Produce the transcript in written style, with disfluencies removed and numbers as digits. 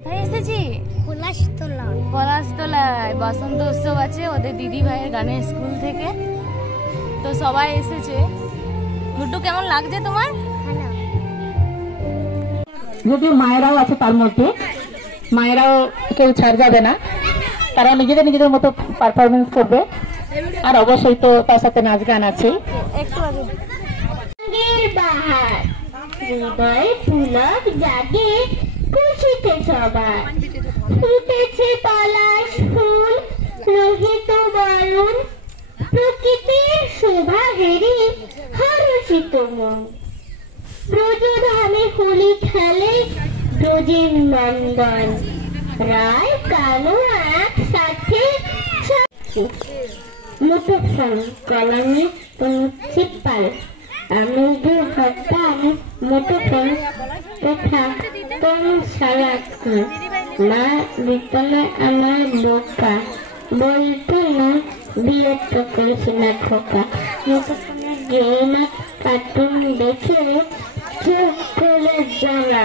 এসেছি পলাশতলায় বসন্ত উৎসব আছে ওদের দিদি ভাইয়ের গানের স্কুল থেকে, তো সবাই এসেছে। গুড্ডু কেমন লাগছে তোমার? যদি মায়েরাও আছে তার মধ্যে, মায়েরাও কেউ ছাড় যাবে না, তারা নিজেদের নিজেদের মতো পারফরমেন্স করবে, আর অবশ্যই তো তার সাথে নাচ গান আছে। একটু আগে হৃদয় পুলক জাগে খুশিতে সবার, ফুটেছে পলাশ ফুল রোহিত বরণ, প্রকৃতির শোভা হেরি হর্ষিত মন, ব্রজধামে হোলি খেলে ব্রজের নন্দন, রায় কালো একসাথে মুঠোফোন কলমে প্রিন্সিপাল আমি হতাম মুঠোফোন তথা কোন সারাক্ষণ, মা বিদ্যালয় আমার বোকা বলতো না বিরক্ত করেছে না খোকা, মুঠোফোনে গেম কার্টুন দেখে চোখ খুলে জ্বালা।